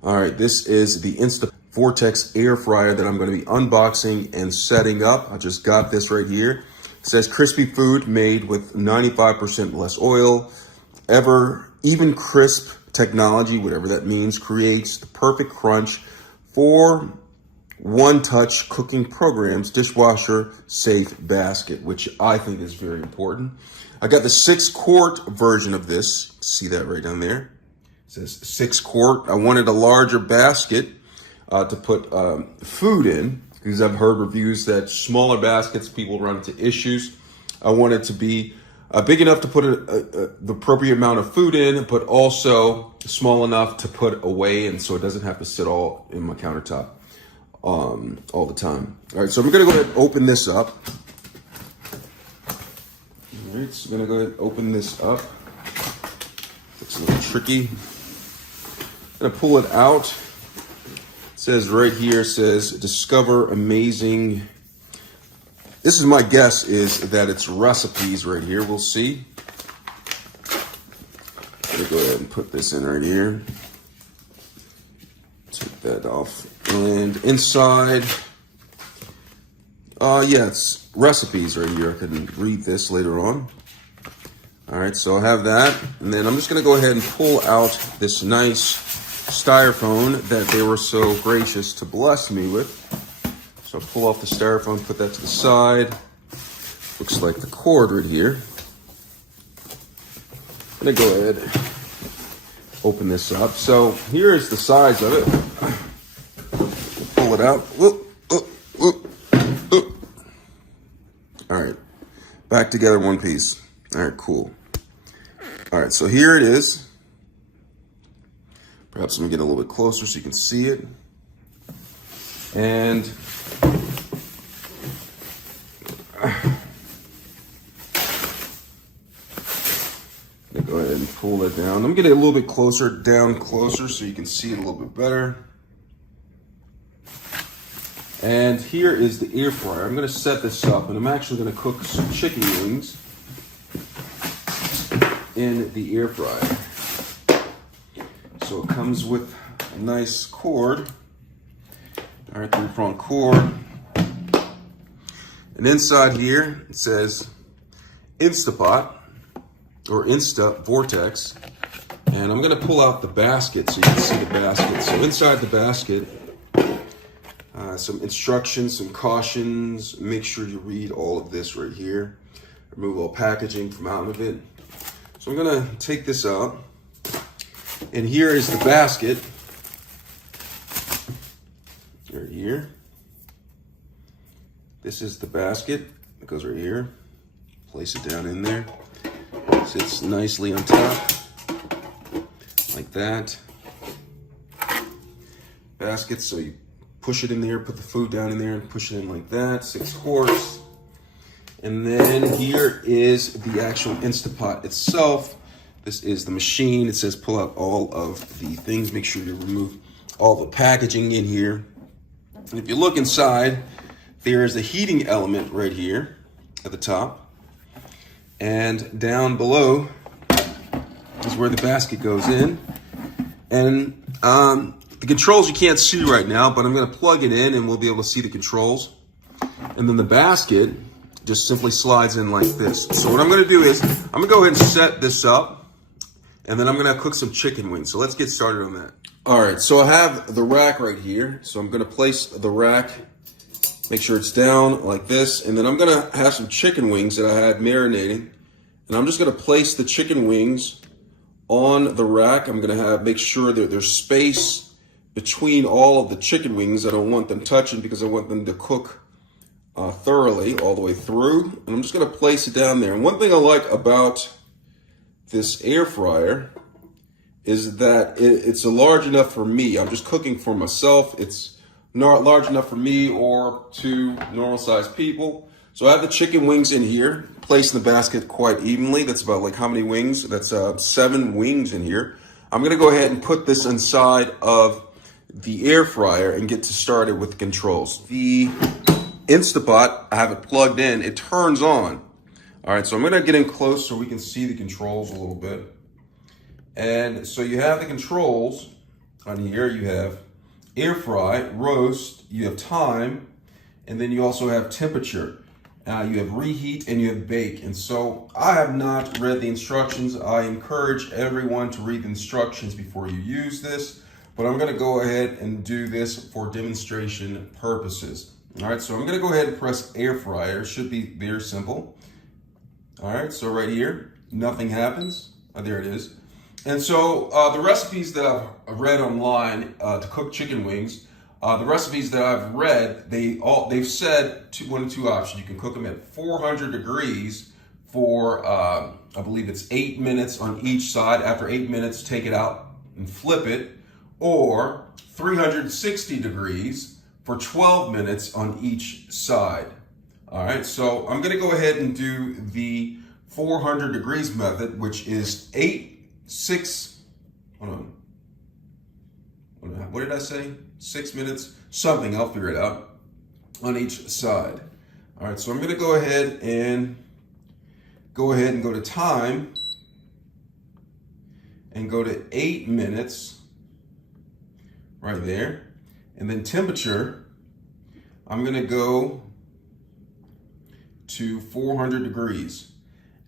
All right, this is the VORTEX Air Fryer that I'm going to be unboxing and setting up. I just got this right here. It says crispy food made with 95% less oil. Even crisp technology, whatever that means, creates the perfect crunch for one-touch cooking programs, dishwasher safe basket, which I think is very important. I got the 6-quart version of this. See that right down there? It says 6-quart. I wanted a larger basket to put food in, because I've heard reviews that smaller baskets, people run into issues. I want it to be big enough to put the appropriate amount of food in, but also small enough to put away, and so it doesn't have to sit all in my countertop all the time. All right, so I'm gonna go ahead and open this up. All right, so I'm gonna go ahead and open this up. It's a little tricky. I'm gonna pull it out. It says right here, it says discover amazing. This is my guess, is that it's recipes right here. We'll see. I'm gonna go ahead and put this in right here. Take that off. And inside, yeah, it's recipes right here. I can read this later on. All right, so I'll have that. And then I'm just gonna go ahead and pull out this nice styrofoam that they were so gracious to bless me with. So I'll pull off the styrofoam, put that to the side. Looks like the cord right here. I'm gonna go ahead and open this up. So here is the size of it. Pull it out. Whoop, whoop, whoop, whoop. All right, back together one piece. All right, cool. All right, so here it is. Perhaps I'm gonna get a little bit closer so you can see it. And go ahead and pull it down. I'm getting a little bit closer, down closer, so you can see it a little bit better. And here is the air fryer. I'm gonna set this up, and I'm actually gonna cook some chicken wings in the air fryer. So it comes with a nice cord. All right, 3-prong cord. And inside here, it says Instapot, or Insta VORTEX. And I'm gonna pull out the basket so you can see the basket. So inside the basket, some instructions, some cautions. Make sure you read all of this right here. Remove all packaging from out of it. So I'm gonna take this out. And here is the basket. Right here. This is the basket. It goes right here. Place it down in there. Sits nicely on top, like that. Basket, so you push it in there, put the food down in there, and push it in like that. 6 quarts. And then here is the actual Instapot itself. This is the machine. It says pull out all of the things. Make sure you remove all the packaging in here. And if you look inside, there is a heating element right here at the top. And down below is where the basket goes in. And the controls you can't see right now, but I'm gonna plug it in and we'll be able to see the controls. And then the basket just simply slides in like this. So what I'm gonna do is, I'm gonna go ahead and set this up, and then I'm gonna cook some chicken wings. So let's get started on that. All right, so I have the rack right here. So I'm gonna place the rack, make sure it's down like this, and then I'm gonna have some chicken wings that I had marinating, and I'm just gonna place the chicken wings on the rack. I'm gonna make sure that there's space between all of the chicken wings. I don't want them touching because I want them to cook thoroughly all the way through. And I'm just gonna place it down there. And one thing I like about this air fryer is that it's large enough for me. I'm just cooking for myself. It's not large enough for me or 2 normal sized people. So I have the chicken wings in here, placed in the basket quite evenly. That's about like how many wings? That's 7 wings in here. I'm gonna go ahead and put this inside of the air fryer and get started with the controls. The Instapot, I have it plugged in, it turns on. All right, so I'm gonna get in close so we can see the controls a little bit. And so you have the controls On here you have air fry, roast, you have time, and then you also have temperature. You have reheat and you have bake. And so I have not read the instructions. I encourage everyone to read the instructions before you use this, but I'm gonna go ahead and do this for demonstration purposes. All right, so I'm gonna go ahead and press air fryer. It should be very simple. All right, so right here, nothing happens. Oh, there it is. And so the recipes that I've read online to cook chicken wings, the recipes that I've read, they've said one of two options. You can cook them at 400 degrees for, I believe it's 8 minutes on each side. After 8 minutes, take it out and flip it. Or 360 degrees for 12 minutes on each side. All right, so I'm gonna go ahead and do the 400 degrees method, which is what did I say? 6 minutes, something, I'll figure it out, on each side. All right, so I'm gonna go ahead and go to time and go to 8 minutes right there. And then temperature, I'm gonna go to 400 degrees.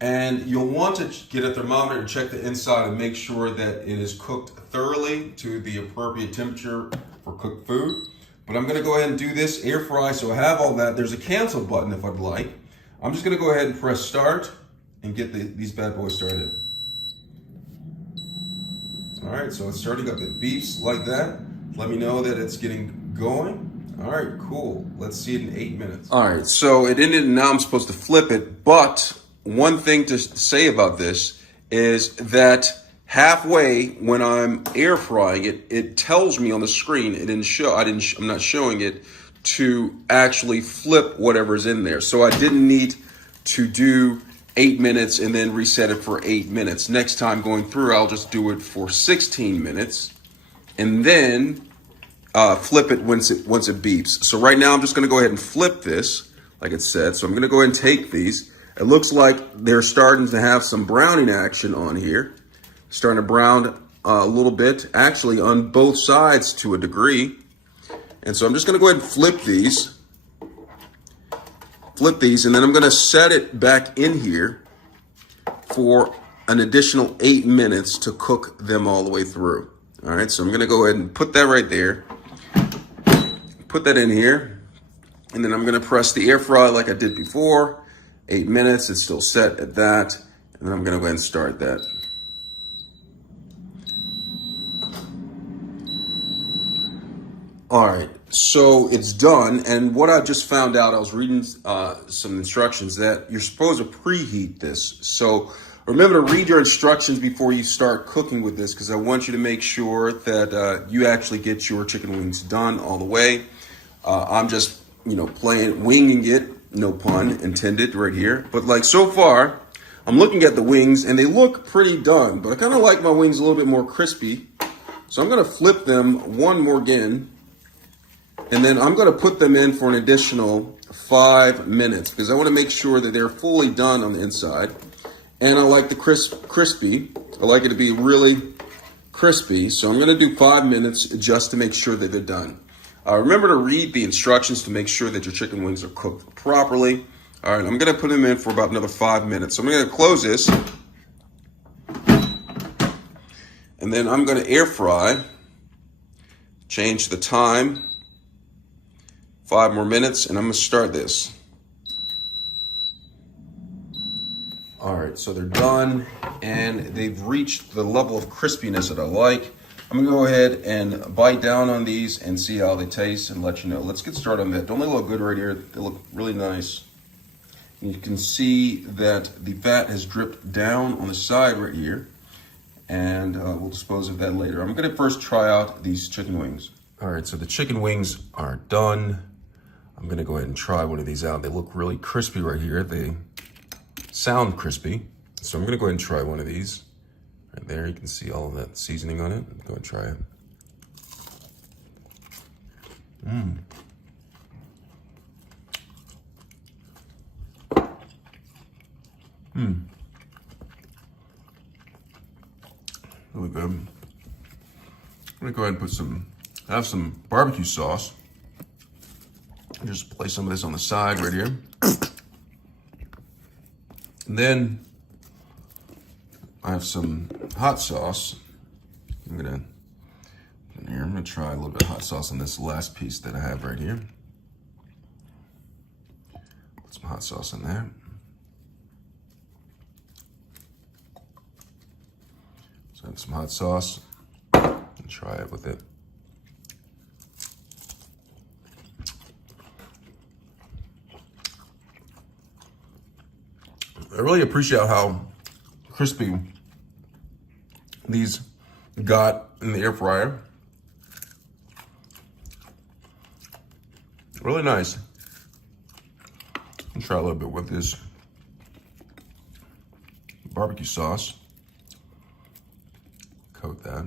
And you'll want to get a thermometer to check the inside and make sure that it is cooked thoroughly to the appropriate temperature for cooked food. But I'm gonna go ahead and do this air fry, so I have all that. There's a cancel button if I'd like. I'm just gonna go ahead and press start and get these bad boys started. All right, so it's starting up. It beeps like that. Let me know that it's getting going. All right, cool. Let's see it in 8 minutes. All right, so it ended and now I'm supposed to flip it, but one thing to say about this is that halfway when I'm air frying it, it tells me on the screen, I'm not showing it, to actually flip whatever's in there. So I didn't need to do 8 minutes and then reset it for 8 minutes. Next time going through, I'll just do it for 16 minutes and then flip it once it beeps. So right now I'm just gonna go ahead and flip this like it said. So I'm gonna go ahead and take these. It looks like they're starting to have some browning action on here. Starting to brown a little bit, actually on both sides to a degree. And so I'm just gonna go ahead and flip these, and then I'm gonna set it back in here for an additional 8 minutes to cook them all the way through. All right, so I'm gonna go ahead and put that right there, put that in here, and then I'm gonna press the air fry like I did before. 8 minutes, it's still set at that, and then I'm gonna go ahead and start that. All right, so it's done, and what I just found out, I was reading some instructions that you're supposed to preheat this. So remember to read your instructions before you start cooking with this, because I want you to make sure that you actually get your chicken wings done all the way. I'm just, winging it. No pun intended right here. But like so far, I'm looking at the wings and they look pretty done, but I kind of like my wings a little bit more crispy. So I'm gonna flip them one more again, and then I'm gonna put them in for an additional 5 minutes because I wanna make sure that they're fully done on the inside. And I like the crispy. I like it to be really crispy. So I'm gonna do 5 minutes just to make sure that they're done. Remember to read the instructions to make sure that your chicken wings are cooked properly. All right, I'm gonna put them in for about another 5 minutes. So I'm gonna close this, and then I'm gonna air fry, change the time, 5 more minutes, and I'm gonna start this. All right, so they're done, and they've reached the level of crispiness that I like. I'm gonna go ahead and bite down on these and see how they taste and let you know. Let's get started on that. Don't they look good right here? They look really nice. And you can see that the fat has dripped down on the side right here, and we'll dispose of that later. I'm gonna first try out these chicken wings. All right, so the chicken wings are done. I'm gonna go ahead and try one of these out. They look really crispy right here. They sound crispy. So I'm gonna go ahead and try one of these. Right there, you can see all of that seasoning on it. Go and try it. Really good. gonna go ahead and have some barbecue sauce. Just place some of this on the side right here. And then I have some hot sauce. I'm gonna try a little bit of hot sauce on this last piece that I have right here. Put some hot sauce in there. So I have some hot sauce and try it with it. I really appreciate how crispy these got in the air fryer. Really nice. I'll try a little bit with this barbecue sauce. Coat that.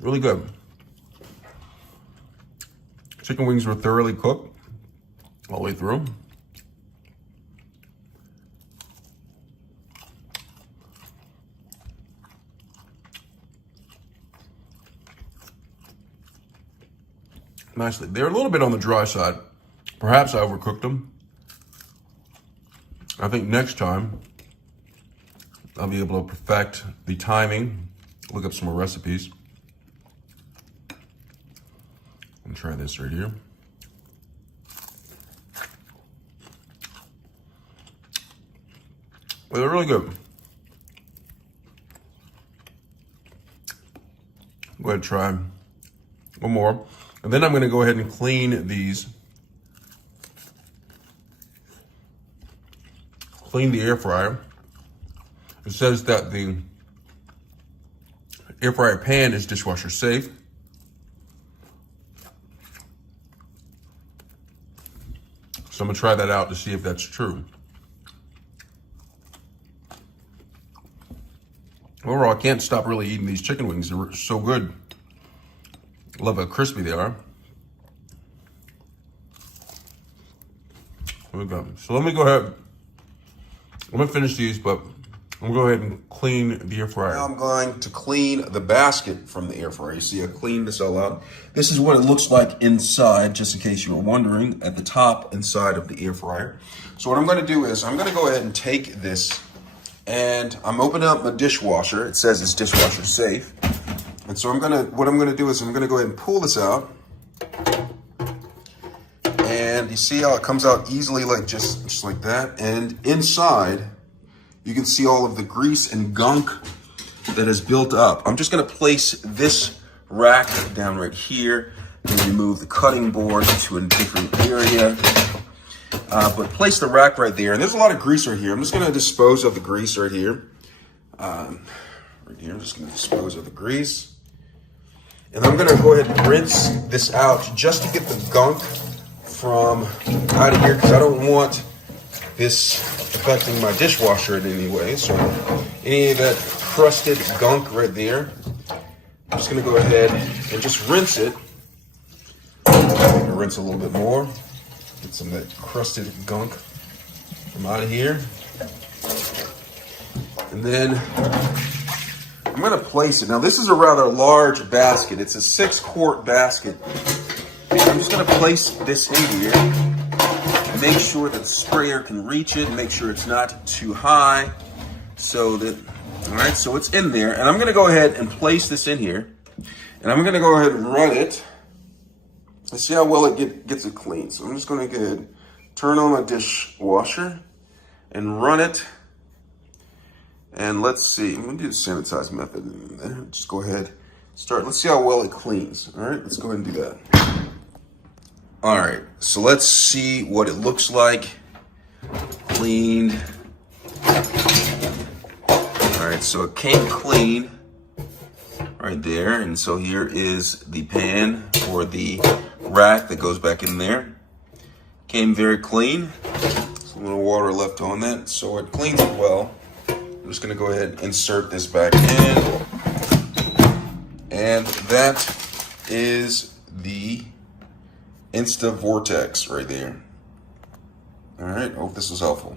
Really good. Chicken wings were thoroughly cooked all the way through. Nicely. They're a little bit on the dry side. Perhaps I overcooked them. I think next time I'll be able to perfect the timing, look up some more recipes. And try this right here. Well, they're really good. Go ahead and try one more. And then I'm gonna go ahead and clean these. Clean the air fryer. It says that the air fryer pan is dishwasher safe. So I'm gonna try that out to see if that's true. Overall, I can't stop really eating these chicken wings. They're so good. Love how crispy they are. So let me go ahead. I'm gonna finish these, but I'm gonna go ahead and clean the air fryer. Now I'm going to clean the basket from the air fryer. You see, I cleaned this all out. This is what it looks like inside, just in case you were wondering, at the top inside of the air fryer. So what I'm gonna do is I'm gonna go ahead and take this, and I'm opening up my dishwasher. It says it's dishwasher safe. And so what I'm gonna do is I'm gonna go ahead and pull this out. And you see how it comes out easily, like just like that. And inside, you can see all of the grease and gunk that is built up. I'm just gonna place this rack down right here and remove the cutting board to a different area. But place the rack right there. And there's a lot of grease right here. I'm just gonna dispose of the grease right here. Right here, I'm just gonna dispose of the grease. And I'm gonna go ahead and rinse this out just to get the gunk from out of here, because I don't want this affecting my dishwasher in any way. So any of that crusted gunk right there, I'm just gonna go ahead and just rinse it. Rinse a little bit more. Get some of that crusted gunk from out of here. And then I'm gonna place it. Now this is a rather large basket. It's a 6-quart basket. I'm just gonna place this in here and make sure that the sprayer can reach it and make sure it's not too high so that, all right, so it's in there. And I'm gonna go ahead and place this in here and I'm gonna go ahead and run it. Let's see how well it gets it clean. So I'm just gonna go ahead, turn on my dishwasher and run it. And let's see, I'm gonna do the sanitize method. Just go ahead, start. Let's see how well it cleans. All right, let's go ahead and do that. All right, so let's see what it looks like. Cleaned. All right, so it came clean right there. And so here is the pan or the rack that goes back in there. Came very clean. There's a little water left on that, so it cleans it well. I'm just gonna go ahead and insert this back in. And that is the Insta Vortex right there. All right, hope this was helpful.